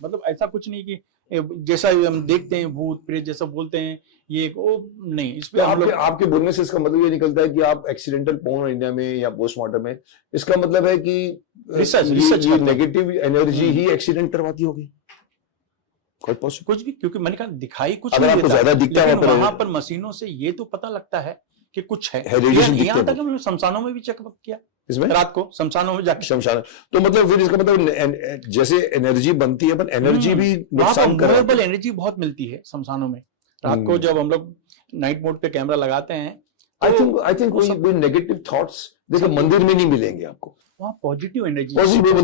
मतलब ऐसा कुछ नहीं कि जैसा हम देखते हैं भूत प्रेत जैसा बोलते हैं ये वो नहीं, इस पे तो हम लोग आपके बोलने से इसका मतलब ये निकलता है कि आप एक्सीडेंटल पोर्न इंडिया में या पोस्टमार्टम में, इसका मतलब है कि रिसर्च ये नेगेटिव एनर्जी ही एक्सीडेंट करवाती होगी। कुछ भी, क्योंकि मैंने कहा दिखाई कुछ अगर नहीं आपको देता, ज्यादा दिखता है लेकिन वहां पर मशीनों से ये तो पता लगता है कि कुछ है। यहाँ तक हमने शमशानों में भी चेकअप किया, इसमें रात को शमशानों में जाके शमशान, तो मतलब फिर इसका मतलब जैसे एनर्जी बनती है पर एनर्जी भी नुकसान कर रही है। एनर्जी बहुत मिलती है शमशानों में रात को, जब हम लोग नाइट मोड पे कैमरा लगाते हैं। आई थिंक कोई नेगेटिव थॉट्स देखो मंदिर में नहीं मिलेंगे आपको, वहाँ पॉजिटिव एनर्जी पॉजिटिव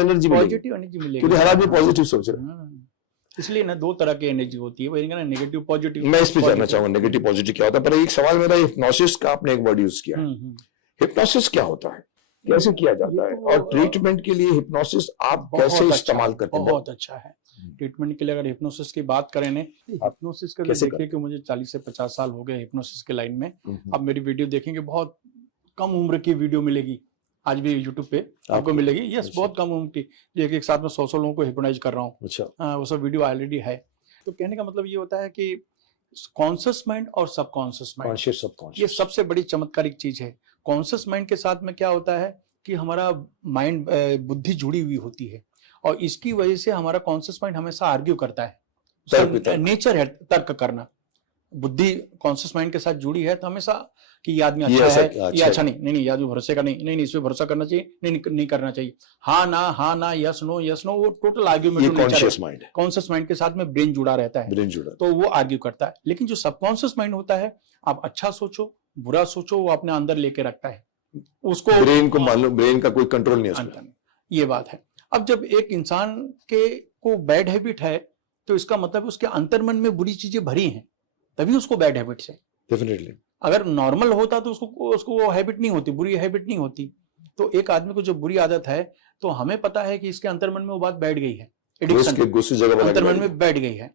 एनर्जी मिलेगी, क्योंकि हर आदमी पॉजिटिव सोच रहा है। इसलिए ना दो तरह की एनर्जी होती है, वही ना नेगेटिव पॉजिटिव। मैं इस पे जानना चाहूंगा नेगेटिव पॉजिटिव क्या होता है, पर एक सवाल मेरा, हिप्नोसिस का आपने एक वर्ड यूज किया, हिप्नोसिस क्या होता है, कैसे किया जाता है, और ट्रीटमेंट के लिए हिप्नोसिस आप कैसे इस्तेमाल करते हैं? बहुत अच्छा है ट्रीटमेंट के लिए। अगर हिप्नोसिस की बात करें ना, हिप्नोसिस का देखिए कि मुझे 40 से 50 साल हो गए हिप्नोसिस के लाइन में। अब मेरी वीडियो देखेंगे बहुत कम उम्र की वीडियो मिलेगी, आज भी यूट्यूब पे आपको मिलेगी। यस, बहुत कम उम्र की, एक साथ में 100 लोगों को हिप्नोटाइज कर रहा हूँ। अच्छा, वो सब वीडियो ऑलरेडी है। तो कहने का मतलब ये होता है कि कॉन्शियस माइंड और सबकॉन्शियस माइंड, ये सबसे बड़ी चमत्कारिक चीज है। कॉन्शियस माइंड के साथ में क्या होता है कि हमारा माइंड, बुद्धि जुड़ी हुई होती है, और इसकी वजह से हमारा कॉन्शियस माइंड हमेशा आर्ग्यू करता है। नेचर है तर्क करना। बुद्धि कॉन्शियस माइंड के साथ जुड़ी है तो हमेशा कि ये आदमी अच्छा है, ये अच्छा नहीं, ये आदमी भरोसे का नहीं, इस पे भरोसा करना चाहिए, नहीं करना चाहिए, हाँ ना, यस नो, वो टोटल आर्ग्यूमेंट। कॉन्शियस माइंड के साथ में ब्रेन जुड़ा रहता है, तो वो आर्ग्यू करता है। लेकिन जो सबकॉन्शियस माइंड होता है, आप अच्छा सोचो बुरा सोचो, वो अपने अंदर लेके रखता है उसको। ब्रेन को मान लो, ब्रेन का कोई कंट्रोल नहीं है, ये बात है। अब जब एक इंसान को बैड हैबिट है, तो इसका मतलब उसके अंतर्मन में बुरी चीजें भरी हैं, तभी उसको बैड हैबिट्स है। डेफिनेटली अगर नॉर्मल होता तो उसको वो हैबिट नहीं होती, बुरी हैबिट नहीं होती। तो एक आदमी को जो बुरी आदत है, तो हमें पता है कि इसके अंतर्मन में वो बात बैठ गई है, एडिक्शन अंतर्मन में बैठ गई है,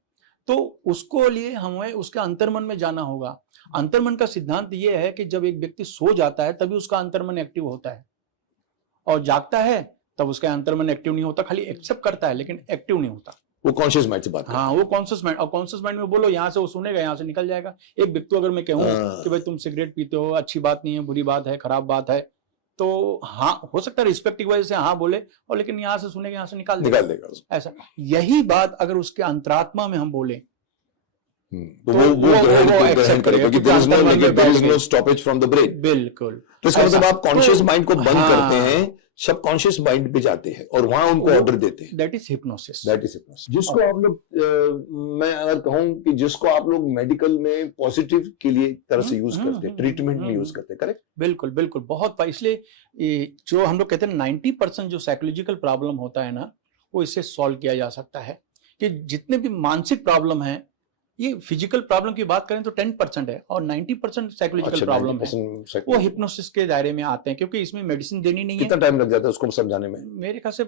तो उसको लिए हमें उसके अंतर्मन में जाना होगा। अंतर्मन का सिद्धांत ये है कि जब एक व्यक्ति सो जाता है तभी उसका अंतर्मन एक्टिव होता है, और जागता है तब उसका अंतर्मन एक्टिव नहीं होता, खाली एक्सेप्ट करता है लेकिन एक्टिव नहीं होता। वो कॉन्शियस माइंड से बात करता है। हाँ, वो कॉन्शियस माइंड, और कॉन्शियस माइंड में बोलो यहाँ से वो सुनेगा, यहाँ से निकल जाएगा। एक व्यक्ति अगर मैं कहूँ कि भाई तुम सिगरेट पीते हो, अच्छी बात नहीं है, बुरी बात है, खराब बात है, तो हाँ हो सकता है रिस्पेक्ट की वजह से हाँ बोले, और लेकिन यहाँ से सुनेगा, यहाँ से निकाल देगा। ऐसा यही बात अगर उसके अंतरात्मा में हम बोले तो वो ग्रहण करेगा, क्योंकि there is no stoppage from the brain। बिल्कुल। तो इसका मतलब आप कॉन्शियस माइंड को बंद करते हैं, सबकॉन्शियस माइंड पे जाते हैं और वहां उनको ऑर्डर देते हैं। That is hypnosis. जिसको आप लोग, मैं अगर कहूं कि जिसको आप लोग मेडिकल में पॉजिटिव के लिए तरह से यूज करते हैं, ट्रीटमेंट में यूज करते हैं, करेक्ट? बिल्कुल बहुत। इसलिए जो हम लोग कहते हैं 90% जो साइकोलॉजिकल प्रॉब्लम होता है ना, वो इससे सॉल्व किया जा सकता है। कि जितने भी मानसिक प्रॉब्लम है, ये फिजिकल प्रॉब्लम की बात करें तो 10% है, और 90% साइकोलॉजिकल प्रॉब्लम है, वो हिप्नोसिस के दायरे में आते हैं, क्योंकि इसमें मेडिसिन देनी नहीं है। कितना टाइम लग जाता है उसको समझाने में? मेरे ख्याल से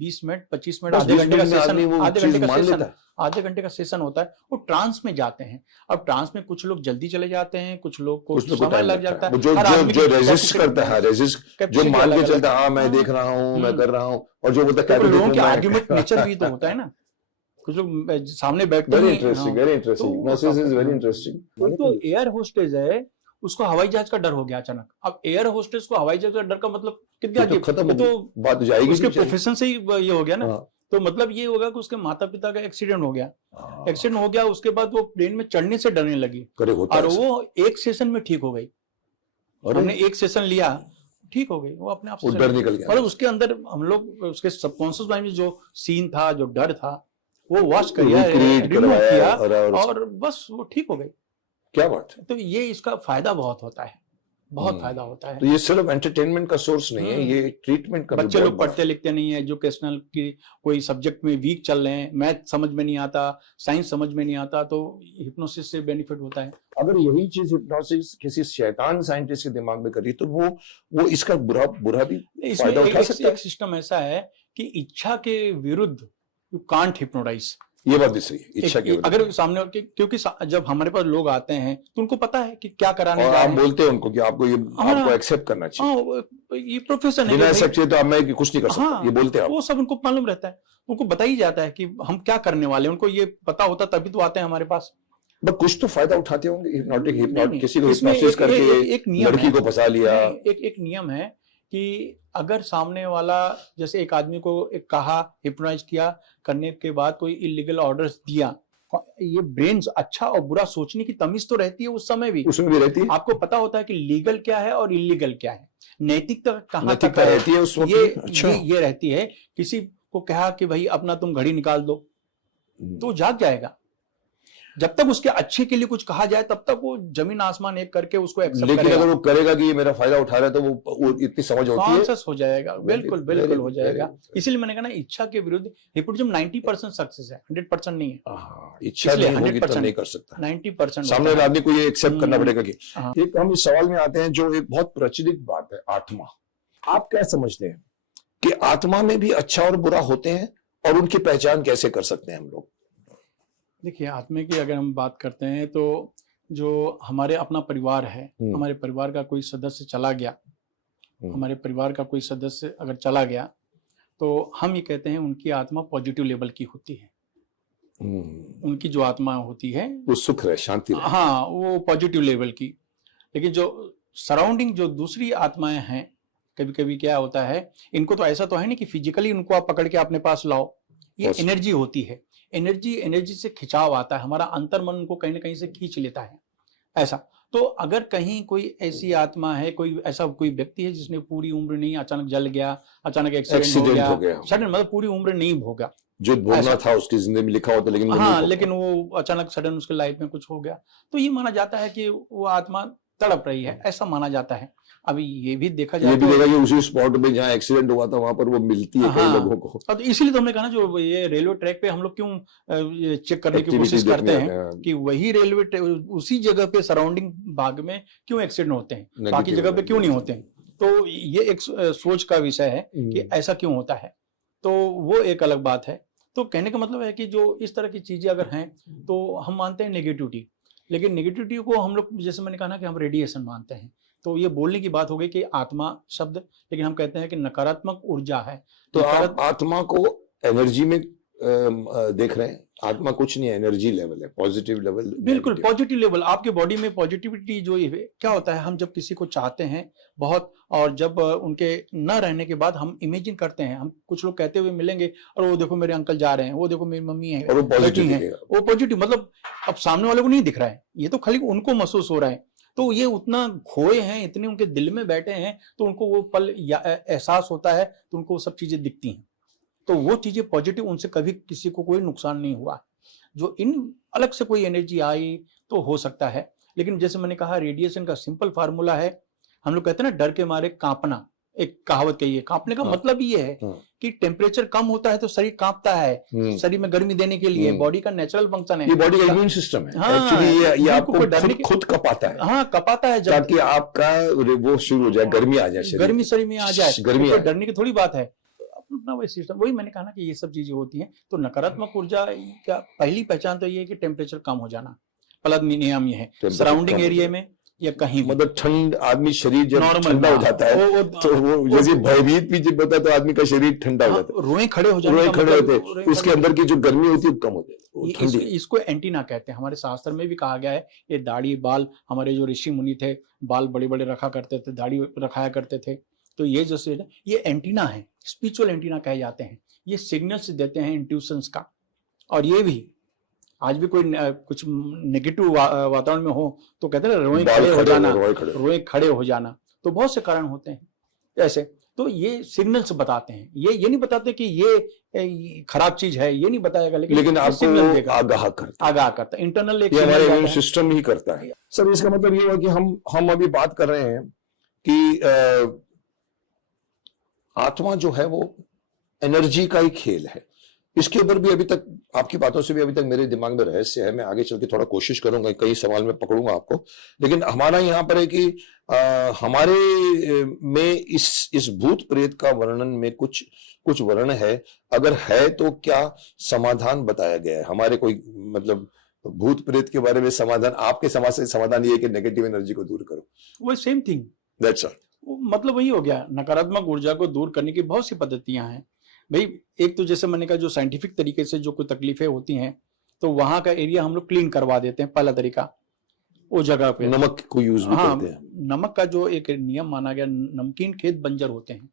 20 मिनट 25 मिनट, आधे घंटे का सेशन होता है। वो ट्रांस में जाते हैं। अब ट्रांस में कुछ लोग जल्दी चले जाते हैं, कुछ लोग को समय लग जाता है। जो रेजिस्ट करता है, जो मान के चलता है, हाँ मैं देख रहा हूँ, मैं कर रहा हूँ, और जो बोलता है लोगों के आर्गुमेंट नेचर भी तो होता है ना, कुछ लोग सामने बैठते हैं। Very interesting. तो एयर होस्टेज है, उसको हवाई जहाज का डर हो गया अचानक। अब एयर होस्टेज को हवाई जहाज का डर का मतलब कितना अजीब, खत्म तो बात हो जाएगी, उसके प्रोफेशन से ही ये हो गया ना। तो मतलब ये होगा कि उसके माता पिता का एक्सीडेंट हो गया, उसके बाद वो प्लेन में चढ़ने से डरने लगी, और वो एक सेशन में ठीक हो गई। हमने एक सेशन लिया, ठीक हो गई, वो अपने आप से डर निकल गया। और उसके अंदर हम लोग उसके सबकॉन्शियस माइंड में जो सीन था, जो डर था, वो वॉश किया, रिमूव किया, और बस वो ठीक हो गई। क्या बात है। तो ये इसका फायदा बहुत होता है, बहुत फायदा होता है। तो ये सिर्फ एंटरटेनमेट का सोर्स नहीं है, ये ट्रीटमेंट का। बच्चे लोग पढ़ते लिखते नहीं है, एजुकेशनल की कोई सब्जेक्ट में वीक चल रहे हैं, मैथ समझ में नहीं आता, साइंस समझ में नहीं आता, तो हिप्नोसिस से बेनिफिट होता है। अगर यही चीज हिप्नोसिस किसी शैतान साइंटिस्ट के दिमाग में करी, तो वो इसका बुरा भी फायदा उठा सकता है। एक सिस्टम ऐसा है कि इच्छा के विरुद्ध यू कांट हिप्नोटाइज, ये बात भी सही है, इच्छा की अगर सामने क्योंकि जब हमारे पास लोग आते हैं तो उनको पता है कि क्या कराने और जा आप रहे हैं। बोलते हैं उनको कि आपको ये आपको एक्सेप्ट करना चाहिए, ये प्रोफेशन है, बिना एक्सेप्ट चाहिए तो अब मैं कुछ नहीं कर सकता, ये बोलते हैं आप। वो सब उनको मालूम रहता है, उनको बताई जाता है कि हम क्या करने वाले हैं, उनको ये पता होता तभी तो आते हैं हमारे पास। बट कुछ तो फायदा उठाते होंगे हिप्नोटिक किसी को हिप्नोसिस करके एक नियम लड़की को फंसा लिया। एक नियम है कि अगर सामने वाला जैसे एक आदमी को एक कहा, हिप्नोटाइज किया, करने के बाद कोई इलीगल ऑर्डर्स दिया, ये ब्रेन अच्छा और बुरा सोचने की तमीज तो रहती है उस समय भी, उसमें भी रहती है, आपको पता होता है कि लीगल क्या है और इलीगल क्या है, नैतिकता कहाँ तक रहती है उस वक्त। अच्छा। ये रहती है। किसी को कहा कि भाई अपना तुम घड़ी निकाल दो तो जाग जाएगा, जब तक उसके अच्छे के लिए कुछ कहा जाए तब तक वो जमीन आसमान एक करके उसको एक्सेप्ट लेकिन अगर वो करेगा कि ये मेरा फायदा उठा रहा है तो वो इतनी समझ होती है, कॉन्शियस हो जाएगा। बिल्कुल बिल्कुल हो जाएगा। इसीलिए मैंने कहा ना, इच्छा के विरुद्ध हिप्नोटिज्म 90% सक्सेस है, 100% नहीं है। इच्छा नहीं होगी तो नहीं कर सकता। 90% सामने वाले आदमी को ये एक्सेप्ट करना पड़ेगा कि एक हम इस सवाल में आते हैं जो एक बहुत प्रचलित बात है, आत्मा। आप क्या समझते हैं कि आत्मा में भी अच्छा और बुरा होते हैं और उनकी पहचान कैसे कर सकते हैं हम लोग? देखिए, आत्मा की अगर हम बात करते हैं तो जो हमारे अपना परिवार है, हमारे परिवार का कोई सदस्य चला गया, हमारे परिवार का कोई सदस्य अगर चला गया तो हम ये कहते हैं उनकी आत्मा पॉजिटिव लेवल की होती है। उनकी जो आत्मा होती है वो सुख रहे, शांति रहे। हाँ, वो पॉजिटिव लेवल की। लेकिन जो सराउंडिंग जो दूसरी आत्माएं हैं, कभी कभी क्या होता है, इनको तो ऐसा तो है नहीं कि फिजिकली उनको आप पकड़ के अपने पास लाओ, ये एनर्जी होती है। एनर्जी से खिंचाव आता है, हमारा अंतर मन उनको कहीं ना कहीं से खींच लेता है ऐसा। तो अगर कहीं कोई ऐसी आत्मा है, कोई ऐसा कोई व्यक्ति है जिसने पूरी उम्र नहीं, अचानक जल गया, अचानक एक्सीडेंट हो गया, सडन मतलब पूरी उम्र नहीं भोगा, जो भोगना था उसकी जिंदगी में लिखा होता, लेकिन हाँ, लेकिन वो अचानक सडन उसके लाइफ में कुछ हो गया, तो ये माना जाता है कि वो आत्मा तड़प रही है, ऐसा माना जाता है। अभी ये भी देखा जाए, ये भी देखा कि उसी स्पॉट पे जहाँ एक्सीडेंट हुआ था वहां पर वो मिलती है कई लोगों को। तो इसीलिए तो हमने कहा ना, जो ये रेलवे ट्रैक पे हम लोग क्यों चेक करने की कोशिश करते हैं कि वही रेलवे उसी जगह पे सराउंडिंग भाग में क्यों एक्सीडेंट होते हैं, बाकी जगह पे क्यों नहीं होते हैं। तो ये एक सोच का विषय है कि ऐसा क्यों होता है, तो वो एक अलग बात है। तो कहने का मतलब है कि जो इस तरह की चीजें अगर हैं तो हम मानते हैं नेगेटिविटी, लेकिन नेगेटिविटी को हम लोग, जैसे मैंने कहा ना कि हम रेडिएशन मानते हैं, तो ये बोलने की बात हो गई कि आत्मा शब्द, लेकिन हम कहते हैं कि नकारात्मक ऊर्जा है। तो आप आत्मा को एनर्जी में देख रहे हैं? आत्मा कुछ नहीं है, एनर्जी लेवल है, पॉजिटिव लेवल। बिल्कुल पॉजिटिव लेवल, आपके बॉडी में पॉजिटिविटी जो है। क्या होता है, हम जब किसी को चाहते हैं बहुत, और जब उनके न रहने के बाद हम इमेजिन करते हैं, हम कुछ लोग कहते हुए मिलेंगे और वो देखो मेरे अंकल जा रहे हैं, वो देखो मेरी मम्मी है, और वो पॉजिटिव है, वो पॉजिटिव, मतलब अब सामने वाले को नहीं दिख रहा है, ये तो खाली उनको महसूस हो रहा है। तो ये उतना खोए हैं, इतने उनके दिल में बैठे हैं, तो उनको वो पल एहसास होता है, तो उनको वो सब चीजें दिखती हैं, तो वो चीजें पॉजिटिव, उनसे कभी किसी को कोई नुकसान नहीं हुआ। जो इन अलग से कोई एनर्जी आई तो हो सकता है, लेकिन जैसे मैंने कहा, रेडिएशन का सिंपल फार्मूला है, हम लोग कहते हैं ना, डर के मारे कांपना, एक कहावत कही है। कांपने का मतलब ये है कि टेम्परेचर कम होता है तो शरीर कांपता है, शरीर में गर्मी देने के लिए, बॉडी का नेचुरल फंक्शन है, ये बॉडी का इम्यून सिस्टम है। एक्चुअली ये आपको खुद कपाता है, हाँ कपाता है, ताकि आपका वो शुरू हो जाए, गर्मी आ जाए, गर्मी शरीर में आ जाए, गर्मी तो डरने की थोड़ी बात है, अपना वही सिस्टम। वही मैंने कहा ना कि ये सब चीजें होती हैं। तो नकारात्मक ऊर्जा का पहली पहचान तो ये है कि टेम्परेचर कम हो जाना, पहला नियम ये है, सराउंडिंग एरिया में या कहीं, मतलब ठंड, आदमी शरीर जब ठंडा हो जाता है तो वो जैसे भयभीत भी जब होता है तो आदमी का शरीर ठंडा हो जाता है, रोए खड़े हो जाते हैं, उसके अंदर की जो गर्मी होती है कम हो जाती है। इसको एंटीना कहते हैं। हमारे शास्त्र में भी कहा गया है, ये दाढ़ी बाल, हमारे जो ऋषि मुनि थे बाल बड़े बड़े रखा करते थे, दाढ़ी रखाया करते थे, तो ये जो ये एंटीना है, स्पिरिचुअल एंटीना कहे जाते हैं, ये सिग्नल्स देते हैं इंट्यूशंस का। और ये भी आज भी कोई कुछ नेगेटिव वातावरण में हो तो कहते हैं रोए खड़े हो जाना, रोए खड़े हो जाना, तो बहुत से कारण होते हैं ऐसे। तो ये सिग्नल्स बताते हैं, ये नहीं बताते कि ये खराब चीज है, ये नहीं बताएगा, लेकिन आपको आगाह करता है, इंटरनल एक हमारे इम्यून सिस्टम ही करता है। सर, इसका मतलब ये हुआ कि हम अभी बात कर रहे हैं कि आत्मा जो है वो एनर्जी का ही खेल है। इसके ऊपर भी अभी तक आपकी बातों से भी अभी तक मेरे दिमाग में रहस्य है। मैं आगे चल के थोड़ा कोशिश करूंगा, कई सवाल में पकड़ूंगा आपको। लेकिन हमारा यहाँ पर है कि हमारे में इस भूत प्रेत का वर्णन में कुछ वर्णन है, अगर है तो क्या समाधान बताया गया है? हमारे कोई मतलब भूत प्रेत के बारे में समाधान, आपके समाज से समाधान ये है कि नेगेटिव एनर्जी को दूर करो, वो सेम थिंग, दैट्स ऑल। मतलब वही हो गया। नकारात्मक ऊर्जा को दूर करने की बहुत सी पद्धतियां हैं भाई। एक तो जैसे मैंने कहा, जो साइंटिफिक तरीके से जो कोई तकलीफें होती हैं तो वहां का एरिया हम लोग क्लीन करवा देते हैं, पहला तरीका वो जगह पे। नमक को यूज भी करते हैं। नमक का जो एक नियम माना गया, नमकीन खेत बंजर होते हैं।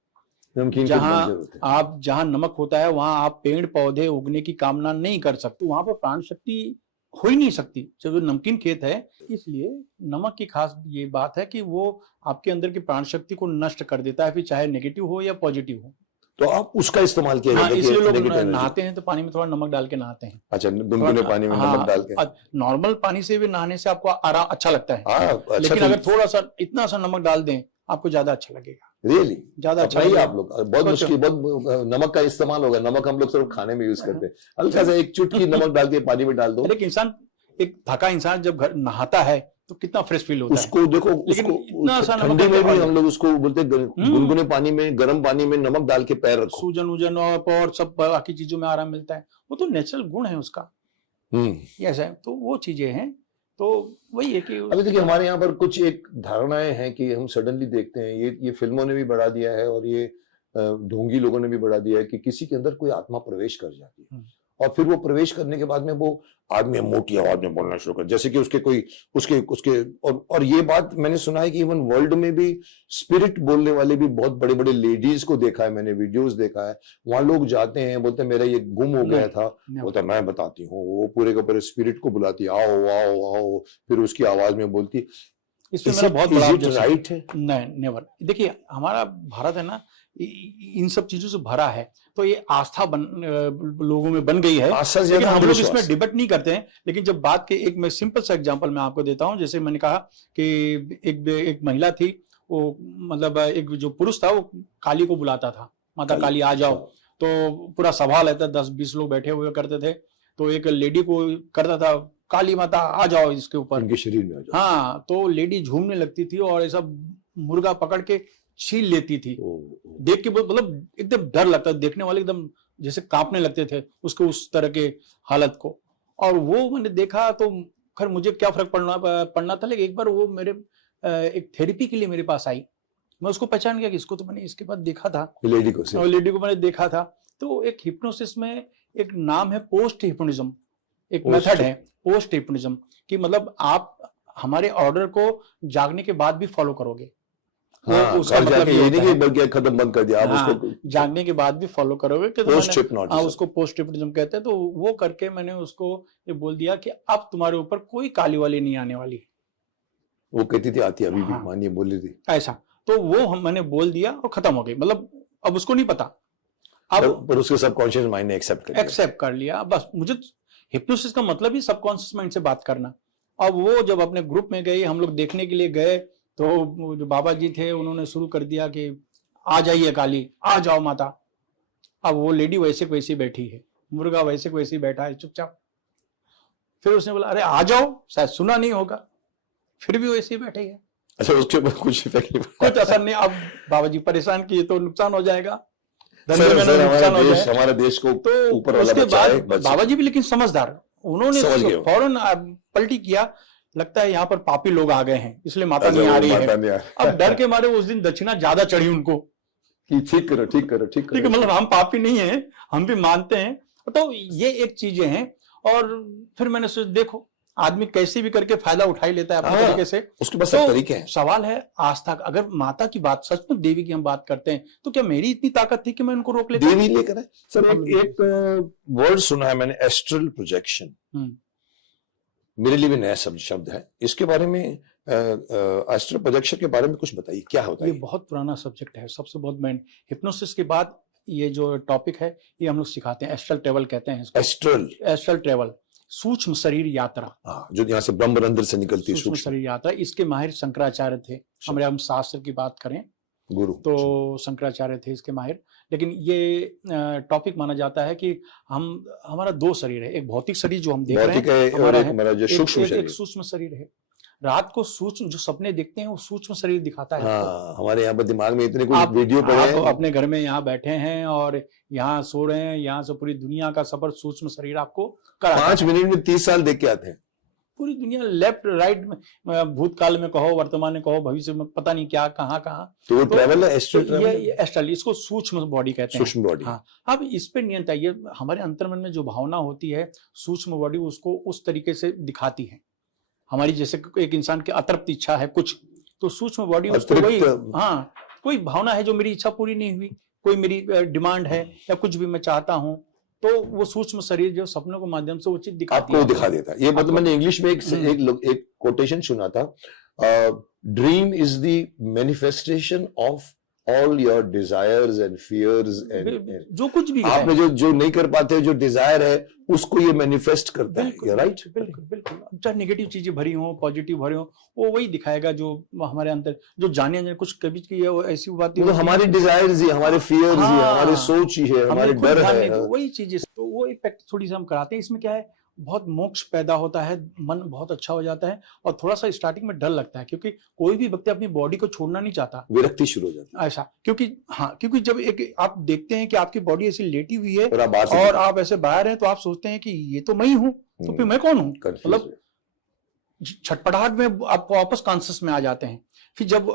जहाँ जहाँ नमक होता है वहां आप पेड़ पौधे उगने की कामना नहीं कर सकते, वहां पर प्राण शक्ति हो ही नहीं सकती। जब नमकीन खेत है, इसलिए नमक की खास ये बात है कि वो आपके अंदर की प्राण शक्ति को नष्ट कर देता है, फिर चाहे नेगेटिव हो या पॉजिटिव हो। तो आप उसका इस्तेमाल किया जाता है। इसलिए लोग नहाते हैं तो पानी में थोड़ा नमक डाल के नहाते हैं। अच्छा, गुनगुने पानी में नमक डाल के। नॉर्मल पानी से भी नहाने से आपको आराम अच्छा लगता है, अच्छा, लेकिन अगर थोड़ा सा इतना सा नमक डाल दें आपको ज्यादा अच्छा लगेगा। रियली ज्यादा अच्छा लगेगा। आप लोग बहुत मुश्किल, बहुत नमक का इस्तेमाल होगा। नमक हम लोग सिर्फ खाने में यूज करते हैं। हल्का सा एक चुटकी नमक डाल के पानी में डाल दो। एक इंसान, एक थका इंसान जब घर नहाता है तो कितना फ्रेश फील होता है। उसको देखो, उसको ठंडी में भी हम लोग उसको बोलते हैं गुनगुने पानी में, गर्म पानी में नमक डाल के पैर रखो, सूजन उजन और सब बाकी चीजों में आराम मिलता है। वो तो नेचुरल गुण है उसका। यस है, तो वो चीजें हैं। तो वही है कि अभी देखिए हमारे यहाँ पर कुछ एक धारणाएं हैं कि हम सडनली देखते हैं, ये फिल्मों ने भी बढ़ा दिया है और ये ढोंगी लोगों ने भी बढ़ा दिया है कि किसी के अंदर कोई आत्मा प्रवेश कर जाती है और फिर वो प्रवेश करने के बाद में वो आदमी मोटी आवाज में बोलना शुरू कर, जैसे कि उसके और ये बात मैंने सुना है कि इवन वर्ल्ड में भी स्पिरिट बोलने वाले भी बहुत बड़े बड़े लेडीज को देखा है, मैंने वीडियोस देखा है। वहां लोग जाते हैं, बोलते हैं मेरा ये गुम हो गया था, बोलता मैं बताती हूँ। वो पूरे के पूरे स्पिरिट को बुलाती, आओ आओ आओ, फिर उसकी आवाज में बोलती। इसमें मेरा बहुत बड़ा राइट है। नहीं, नेवर। देखिए हमारा भारत है ना, इन सब चीजों से भरा है, तो ये आस्था लोगों में बन गई है। लेकिन हम लोग इसमें डिबेट नहीं करते हैं। लेकिन जब बात के एक मैं सिंपल सा एग्जांपल मैं आपको देता हूं। जैसे मैंने कहा कि एक महिला थी, वो मतलब एक जो पुरुष था वो काली को बुलाता था, माता काली आ जाओ। तो पूरा सभा लेता, 10-20 लोग बैठे हुए करते थे। तो एक लेडी को करता था, काली माता आ जाओ इसके ऊपर, इनके शरीर में आ जाओ। हाँ, तो लेडी झूमने लगती थी और ऐसा मुर्गा पकड़ के छील लेती थी। देख के मतलब एकदम डर लगता, देखने वाले एकदम जैसे कांपने लगते थे उसको, उस तरह के हालत को। और वो मैंने देखा तो खैर मुझे क्या फर्क पड़ना था, लेकिन एक बार वो मेरे एक थेरेपी के लिए मेरे पास आई। मैं उसको पहचान गया कि इसको तो मैंने इसके बाद देखा था, लेडी को मैंने देखा था। तो एक हिप्नोसिस में एक नाम है पोस्ट हिप्नोटिज्म, एक मेथड है पोस्ट हिप्नोटिज्म, कि मतलब आप हमारे ऑर्डर को जागने के बाद भी फॉलो करोगे। हाँ, उसका मतलब ये नहीं कि बल्कि खत्म बंद कर दिया आप। हाँ, उसको जागने के बाद भी फॉलो करोगे कि पोस्ट हिप्नोटिज्म, उसको पोस्ट हिप्नोटिज्म कहते हैं। तो वो करके मैंने उसको ये बोल दिया कि अब तुम्हारे ऊपर कोई काली वाली नहीं आने वाली। वो कहती थी आती अभी भी, मानिए बोल रही थी ऐसा। तो वो मैंने बोल दिया और खत्म हो गई। मतलब अब उसको नहीं पता, अब पर उसके सबकॉन्शियस माइंड ने एक्सेप्ट कर लिया। बस मुझे हिप्नोसिस का मतलब ही सबकॉन्शियस माइंड से बात करना। अब वो जब अपने ग्रुप में गई, हम लोग देखने के लिए गए, तो जो बाबा जी थे उन्होंने शुरू कर दिया कि आ जाइए काली, आ जाओ माता। अब वो लेडी वैसे वैसी बैठी है, मुर्गा वैसे वैसी बैठा है चुपचाप। फिर उसने बोला अरे आ जाओ, शायद सुना नहीं होगा, फिर भी वैसे ही बैठे है। अच्छा, उसके ऊपर कुछ असर नहीं। अब बाबा जी परेशान किए तो नुकसान हो जाएगा, हमारे देश को तो ऊपर वाला उसके बाद बाबा जी भी लेकिन समझदार, उन्होंने फौरन पलटी किया। लगता है यहाँ पर पापी लोग आ गए हैं इसलिए माता नहीं आ रही है। अब डर के मारे उस दिन दक्षिणा ज्यादा चढ़ी उनको कि ठीक करो ठीक करो ठीक करो, मतलब हम पापी नहीं है, हम भी मानते हैं। तो ये एक चीजें हैं। और फिर मैंने सोचा देखो आदमी कैसे भी करके फायदा उठा ही लेता है अपने तरीके से, उसके पास सब तरीके हैं। सवाल है आस्था। अगर माता की बात, सच में देवी की हम बात करते हैं, तो क्या मेरी इतनी ताकत थी कि मैं उनको रोक लेता? देवी लेकर है सर। एक वर्ड सुना है मैंने, एस्ट्रल प्रोजेक्शन। मेरे लिए भी नया शब्द है। इसके बारे में एस्ट्रल प्रोजेक्शन के बारे में कुछ बताइए, क्या होता है? ये बहुत पुराना सब्जेक्ट है, सबसे बहुत मेन। हिप्नोसिस के बाद ये जो टॉपिक है ये हम लोग सिखाते हैं, एस्ट्रल ट्रेवल कहते हैं इसको। एस्ट्रल ट्रेवल, सूक्ष्म शरीर यात्रा, जो यहाँ से ब्रह्मरंध्र से निकलती है, सूक्ष्म शरीर यात्रा। इसके माहिर शंकराचार्य थे। हमारे हम शास्त्र की बात करें गुरु तो शंकराचार्य थे इसके माहिर। लेकिन ये टॉपिक माना जाता है कि हमारा दो शरीर है, एक भौतिक शरीर जो हम देख रहे हैं हमारा है, एक सूक्ष्म शरीर है। रात को सूक्ष्म जो सपने देखते हैं वो सूक्ष्म शरीर दिखाता है। हाँ, हमारे यहाँ पर दिमाग में इतने कुछ वीडियो पड़े हैं। आप अपने घर में यहाँ बैठे हैं और यहाँ सो रहे हैं, यहाँ से पूरी दुनिया का सफर सूक्ष्म शरीर आपको कराता 5 मिनट में 30 साल देख के आते हैं। पूरी दुनिया लेफ्ट राइट में, भूतकाल में कहो, वर्तमान में कहो, भविष्य में, पता नहीं क्या कहाँ। तो वो ट्रैवल है, एस्ट्रल ट्रैवल। ये एस्ट्रल, इसको सूक्ष्म बॉडी कहते हैं। सूक्ष्म बॉडी। हाँ, अब इस पे नियंत्रण, ये हमारे अंतर्मन में जो भावना होती है, सूक्ष्म बॉडी उसको उस तरीके से दिखाती है। हमारी जैसे एक इंसान की अतृप्त इच्छा है कुछ, तो सूक्ष्म बॉडी उसको वही, हाँ, कोई भावना है जो मेरी इच्छा पूरी नहीं हुई, कोई मेरी डिमांड है या कुछ भी मैं चाहता हूँ, तो वो सूक्ष्म शरीर जो सपनों के माध्यम से वो चीज आपको दिखा देता है। ये मतलब मैंने इंग्लिश में एक कोटेशन सुना था, dream is the manifestation of all your desires and fears and जो कुछ भी आपने जो नहीं कर पाते, जो डिजायर है उसको ये मैनिफेस्ट करता है। राइट, बिल्कुल। चाहे नेगेटिव चीजें भरी हो, पॉजिटिव भरी हो, वो वही दिखाएगा जो हमारे अंदर जो जाने कुछ कभी की है, वो ऐसी बातें, तो हमारी डिजायर्स ही, हमारे फियर्स ही, हमारे सोच ही है, हमारे डर है, वही चीजें। तो वो इफेक्ट थोड़ी सी हम कराते हैं। इसमें क्या है, बहुत मोक्ष पैदा होता है, मन बहुत अच्छा हो जाता है, और थोड़ा सा स्टार्टिंग में डर लगता है, क्योंकि कोई भी व्यक्ति अपनी बॉडी को छोड़ना नहीं चाहता, विरक्ति शुरू हो जाती है ऐसा। क्योंकि जब एक आप देखते हैं कि आपकी बॉडी ऐसी लेटी हुई है और आप ऐसे बाहर हैं, तो आप सोचते हैं कि ये तो मैं ही हूं, तो फिर मैं कौन हूं, मतलब छटपटाहट में आप वापस कॉन्शियस में आ जाते हैं। फिर जब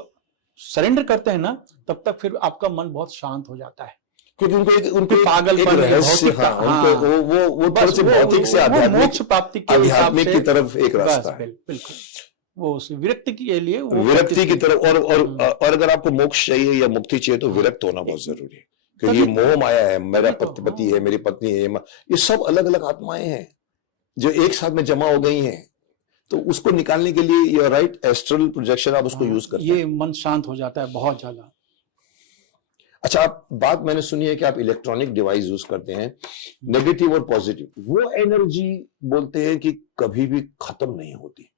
सरेंडर करते हैं ना, तब तक फिर आपका मन बहुत शांत हो जाता है, क्योंकि उनके पागलपन, वो थोड़े से भौतिक से आध्यात्मिक की तरफ एक रास्ता है। बिल्कुल, वो विरक्ति के लिए, विरक्ति की तरफ। और अगर आपको मोक्ष चाहिए या मुक्ति चाहिए तो विरक्त होना बहुत जरूरी है, क्योंकि ये मोह माया है, मेरा पति है, मेरी पत्नी है, ये सब अलग अलग आत्माएं हैं जो एक साथ में जमा हो गई हैं। तो उसको निकालने के लिए ये राइट एस्ट्रल प्रोजेक्शन आप उसको यूज करते हैं, ये मन शांत हो जाता है बहुत ज्यादा। अच्छा, आप बात मैंने सुनी है कि आप इलेक्ट्रॉनिक डिवाइस यूज करते हैं, नेगेटिव और पॉजिटिव, वो एनर्जी बोलते हैं कि कभी भी खत्म नहीं होती।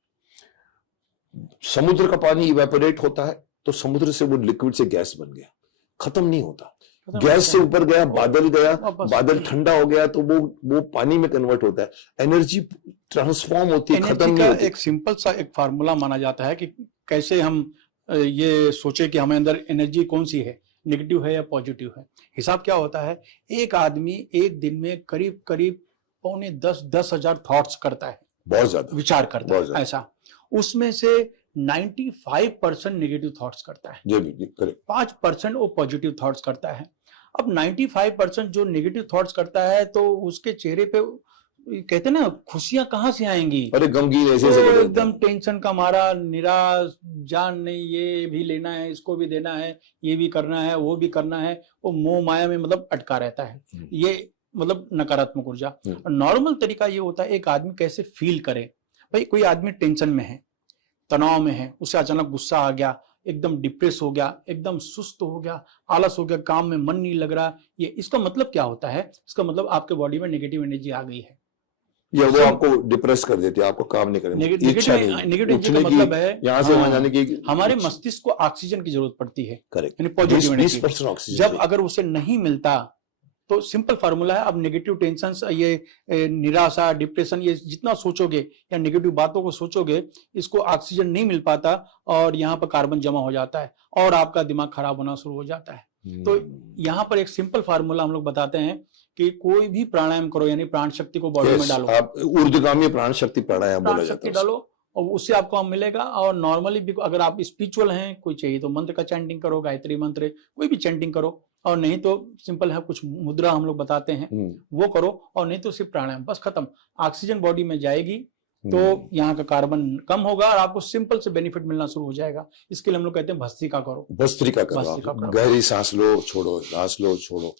समुद्र का पानी इवेपोरेट होता है तो समुद्र से वो लिक्विड से गैस बन गया, खत्म नहीं होता। गैस से ऊपर गया, बादल गया, बादल ठंडा हो गया तो वो पानी में कन्वर्ट होता है, एनर्जी ट्रांसफॉर्म होती है, खत्म नहीं होती। एक सिंपल सा एक फार्मूला माना जाता है कि कैसे हम ये सोचे कि हमें अंदर एनर्जी कौन सी है, नेगेटिव है या पॉजिटिव है। हिसाब क्या होता है, एक आदमी एक दिन में करीब करीब 9-10 हज़ार थॉट्स करता है, बहुत ज्यादा विचार करता है ऐसा। उसमें से 95% नेगेटिव थॉट्स करता है, 5% वो पॉजिटिव थॉट्स करता है। अब 95% जो नेगेटिव थॉट्स करता है, तो उसके चेहरे पे कहते हैं ना, खुशियां कहाँ से आएंगी, अरे गमगीन ऐसे तो एकदम टेंशन का मारा, निराश, जान नहीं, ये भी लेना है, इसको भी देना है, ये भी करना है, वो भी करना है, वो मोह माया में मतलब अटका रहता है। ये मतलब नकारात्मक ऊर्जा। नॉर्मल तरीका ये होता है एक आदमी कैसे फील करे। भाई कोई आदमी टेंशन में है, तनाव में है, उसे अचानक गुस्सा आ गया, एकदम डिप्रेस हो गया, एकदम सुस्त हो गया, आलस हो गया, काम में मन नहीं लग रहा, ये इसका मतलब क्या होता है, इसका मतलब आपके बॉडी में नेगेटिव एनर्जी आ गई है, या वो आपको डिप्रेस कर देती है, आपको काम नहीं करने देती, इच्छा नहीं, नेगेटिव एनर्जी का मतलब है यहाँ से वहां जाने की। हमारे मस्तिष्क को ऑक्सीजन की जरूरत पड़ती है, करेक्ट, यानी पॉजिटिव एनर्जी। 20% ऑक्सीजन जब अगर उसे नहीं मिलता तो सिंपल फार्मूला है, अब नेगेटिव टेंशन, ये निराशा, डिप्रेशन, ये जितना सोचोगे या नेगेटिव बातों को सोचोगे, इसको ऑक्सीजन नहीं मिल पाता और यहाँ पर कार्बन जमा हो जाता है और आपका दिमाग खराब होना शुरू हो जाता है। तो यहाँ पर एक सिंपल फार्मूला हम लोग बताते हैं कि कोई भी प्राणायाम करो, यानी प्राण शक्ति को बॉडी में डालो, आप ऊर्ध्वगामी प्राण शक्ति प्राणायाम बोला जाता है, डालो और उससे आपको हम मिलेगा। और नॉर्मली भी अगर आप स्पिरिचुअल हैं, कोई चाहिए तो मंत्र का चैंटिंग करो, गायत्री मंत्र, कोई भी चैंटिंग करो, और नहीं तो सिंपल है, कुछ मुद्रा हम लोग बताते हैं वो करो, और नहीं तो सिर्फ प्राणायाम, बस खत्म। ऑक्सीजन बॉडी में जाएगी तो यहाँ का कार्बन कम होगा और आपको सिंपल से बेनिफिट मिलना शुरू हो जाएगा। इसके लिए हम लोग कहते हैं भस्त्रिका करो, भस्त्रिका करो, गहरी सांस लो छोड़ो, सांस लो छोड़ो।